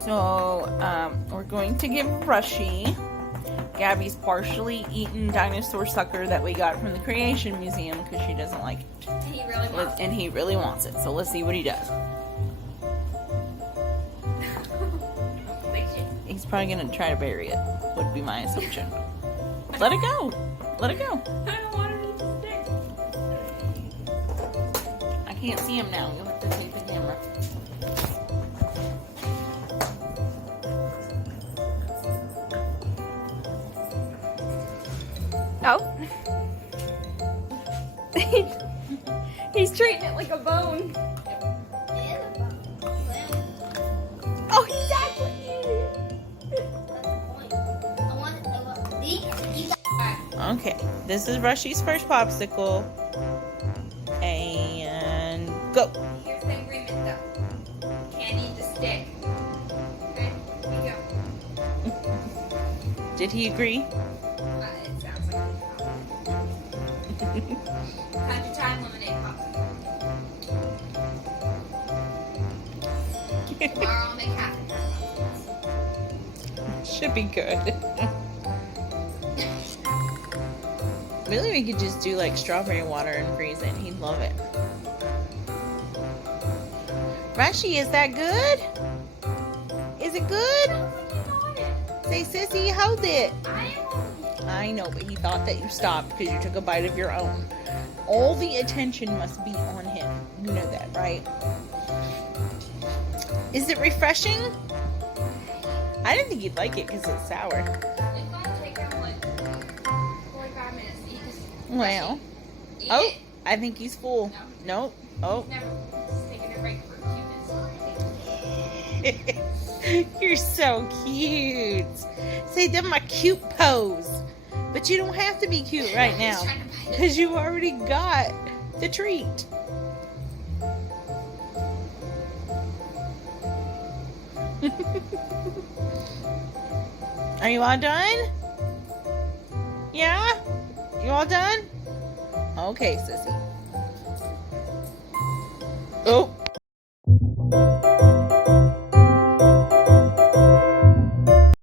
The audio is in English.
So, we're going to give Rushy. Gabby's partially eaten dinosaur sucker that we got from the Creation Museum because she doesn't like it. And he really wants it. So let's see what he does. He's probably going to try to bury it, would be my assumption. Let it go. Let it go. I don't want to eat the stick. I can't see him now. You'll have to take the camera. Oh. He's treating it like a bone. Oh, exactly. Okay, this is Rushy's first popsicle. And go. Here's the agreement though. Can't eat the stick. Okay, here you go. Did he agree? It sounds like a 100 time lemonade popsicle. Tomorrow I'll make half and half popsicles. Should be good. Really, we could just do like strawberry water and freeze it. He'd love it. Rushy, is that good? Is it good? Say, Sissy, hold it. I know, but he thought that you stopped because you took a bite of your own. All the attention must be on him. You know that, right? Is it refreshing? I didn't think you'd like it because it's sour. It's gonna take him like 45 minutes to eat this. Well. Eat Oh, it. I think he's full. No. Nope. Oh. He's taking a break for cuteness. You're so cute. Say, that's my cute pose. But you don't have to be cute right now. Because you already got the treat. Are you all done? Yeah? You all done? Okay, sissy. Oh.